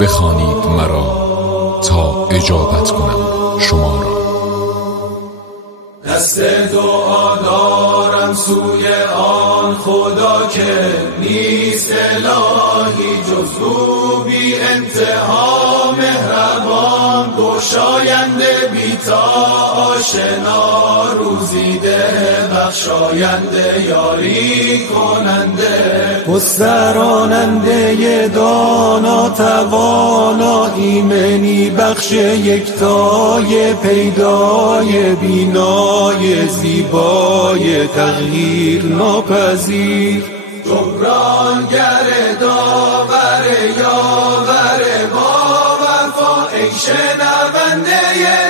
بخوانید مرا تا اجابت کنم شما را. دست دعا دارم سوی آن خدا که نیست الهی جز او بی انتها مهربان، گشاینده بی تا آشنا، روزیده بخشاینده یاری کننده، گستراننده دانا توانا، ایمنی بخش یکتای پیدای بینای زیبای تغییر ناپذیر، جبرانگر داور یاور با وفا، ای شنونده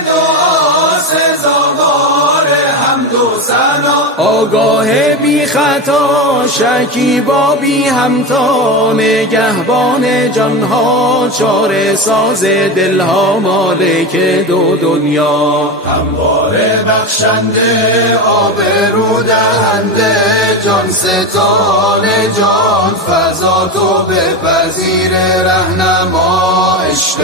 دعا سزاوار حمد و ثنا، آگاه بی خطا شکیبا بی همتا، نگهبان جانها چاره ساز دلها، مالک دو دنیا، همواره بخشنده آبرو دهنده، جان ستان جان فضا تو بپذیر، رهنما عشق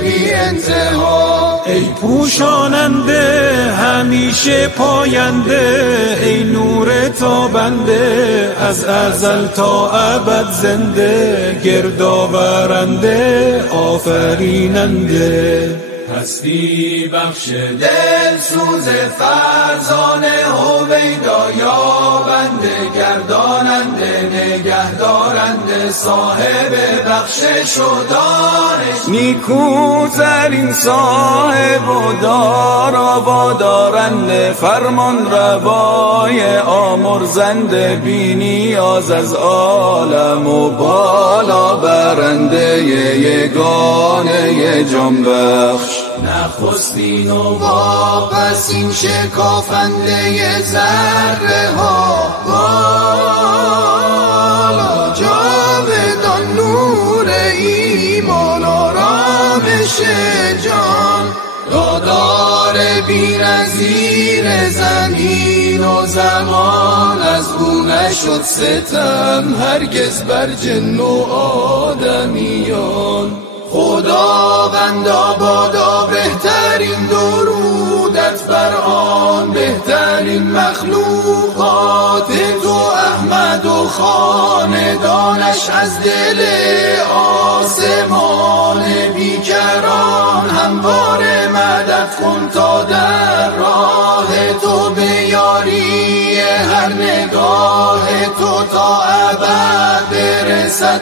بی انتها، ای پوشاننده همیشه پاینده، ای نور تابنده از ازل تا ابد زنده، گردآورنده آفریننده، هستی بخش دل سوز فرزانه، هویدا یابنده گرداننده نگهدارنده، صاحب بخشش و دانش، نیکوترین صاحب و دارا دارنده، فرمان روای آمرزنده، بی نیاز از عالم و بالا برنده، یگانه جان بخش، نخستین و واپسین شکافنده ذره ها، بالا جاودان نور ایمان آرامش جان، دادار بی‌نظیر زمین و زمان، از او نشد ستم هرگز بر جن و آدمیان، خداوندا بادا بهترین درودت بر آن بهترین مخلوقات تو، احمد و خاندانش از دل آسمان بیکران، همواره مدد کن تا در راه تو به یاری هر نگاه تو تا ابد برسد